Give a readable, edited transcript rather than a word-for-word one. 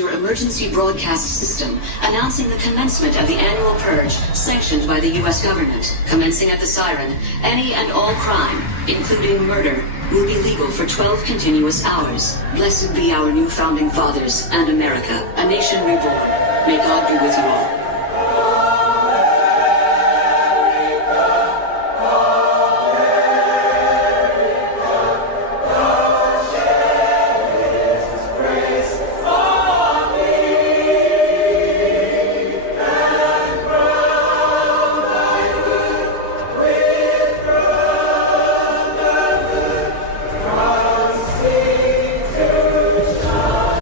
your emergency broadcast system announcing the commencement of the annual purge sanctioned by the U.S. government. Commencing at the siren, any and all crime, including murder, will be legal for 12 continuous hours. Blessed be our new founding fathers and America, a nation reborn. May God be with you all.